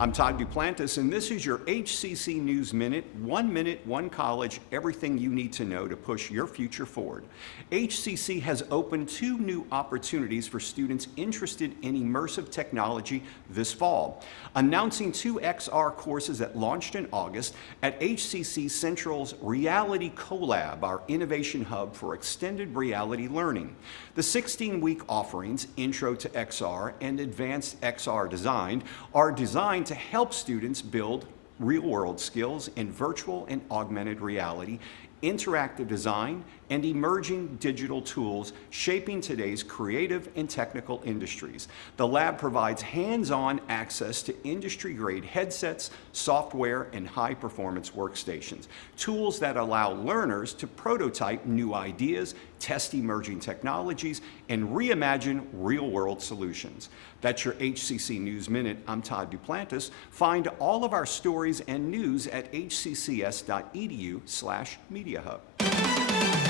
I'm Todd Duplantis, and this is your HCC News Minute, 1 minute, one college, everything you need to know to push your future forward. HCC has opened 2 new opportunities for students interested in immersive technology this fall, announcing 2 XR courses that launched in August at HCC Central's Reality COLLAB, our innovation hub for extended reality learning. The 16-week offerings, Intro to XR and Advanced XR Design, are designed to help students build real-world skills in virtual and augmented reality, interactive design, and emerging digital tools shaping today's creative and technical industries. The lab provides hands-on access to industry-grade headsets, software, and high-performance workstations, tools that allow learners to prototype new ideas, test emerging technologies, and reimagine real-world solutions. That's your HCC News Minute. I'm Todd Duplantis. Find all of our stories and news at hccs.edu/mediahub.